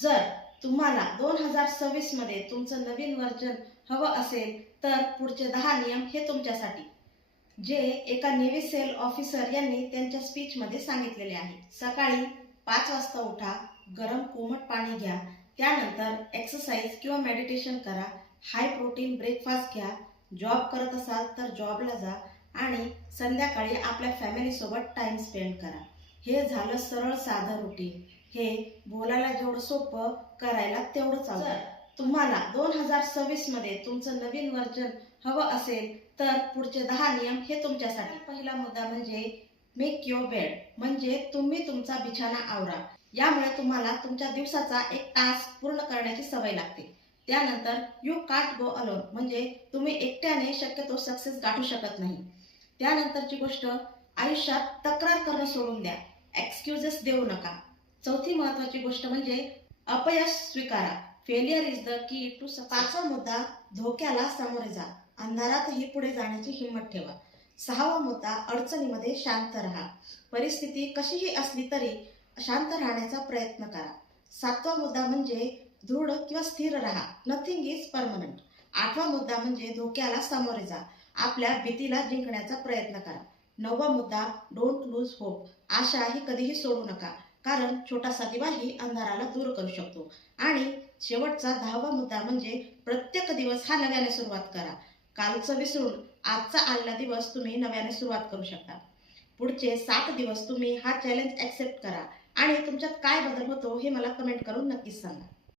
जर तुम्हाला दोन हजार सव्वीसमध्ये तुमचं नवीन वर्जन हवं असेल तर पुढचे दहा नियम हे तुमच्यासाठी. जे एका नेव्ही सेल ऑफिसर यांनी त्यांच्या स्पीचमध्ये सांगितलेले आहे. सकाळी पाच वाजता उठा गरम कोमट पाणी घ्या त्यानंतर एक्सरसाइज किंवा मेडिटेशन करा हाय प्रोटीन ब्रेकफास्ट घ्या जॉब करत असाल तर जॉबला जा आणि संध्याकाळी आपल्या फॅमिलीसोबत टाइम स्पेंड करा. हे झालं सरळ साधं रुटीन हे बोलायला जेवढं सोपं करायला तेवढंच अवघड तुम्हाला दोन हजार सव्वीसमध्ये तुमचं नवीन वर्जन हवं असेल तर पुढचे दहा नियम हे तुमच्यासाठी. पहिला मुद्दा म्हणजे मेक युअर बेड म्हणजे तुम्ही तुमचा बिछाना आवरा. यामुळे तुम्हाला तुमच्या दिवसाचा एक टास्क पूर्ण करण्याची सवय लागते. त्यानंतर यू काट गो अलोन म्हणजे तुम्ही एकट्याने शक्यतो सक्सेस गाठू शकत नाही. त्यानंतरची गोष्ट आयुष्यात तक्रार करणं सोडून द्या. एक्सक्युजेस देऊ नका. चौथी महत्वाची गोष्ट म्हणजे अपयश स्वीकारा. Failure is the key to पाचवा मुद्दा धोक्याला सामोरे जा. अंधारातही पुढे जाण्याची हिंमत ठेवा. सहावा मुद्दा अडचणीमध्ये शांत राहा. परिस्थिती कशीही असली तरी शांत राहण्याचा प्रयत्न करा. सातवा मुद्दा म्हणजे दृढ किंवा स्थिर राहा. नथिंग इज परमनंट आठवा मुद्दा म्हणजे धोक्याला सामोरे जा. आपल्या भीतीला जिंकण्याचा प्रयत्न करा. नववा मुद्दा डोंट लूज होप आशा ही कधीही सोडू नका. कारण छोटासा दिवाही अंधाराला दूर करू शकतो. आणि शेवटचा दहावा मुद्दा म्हणजे प्रत्येक दिवस हा नव्याने सुरुवात करा. कालचं विसरून आजचा आलेला दिवस तुम्ही नव्याने सुरुवात करू शकता. पुढचे सात दिवस तुम्ही हा चॅलेंज ॲक्सेप्ट करा. आणि तुमच्यात काय बदल होतो हे मला कमेंट करून नक्कीच सांगा.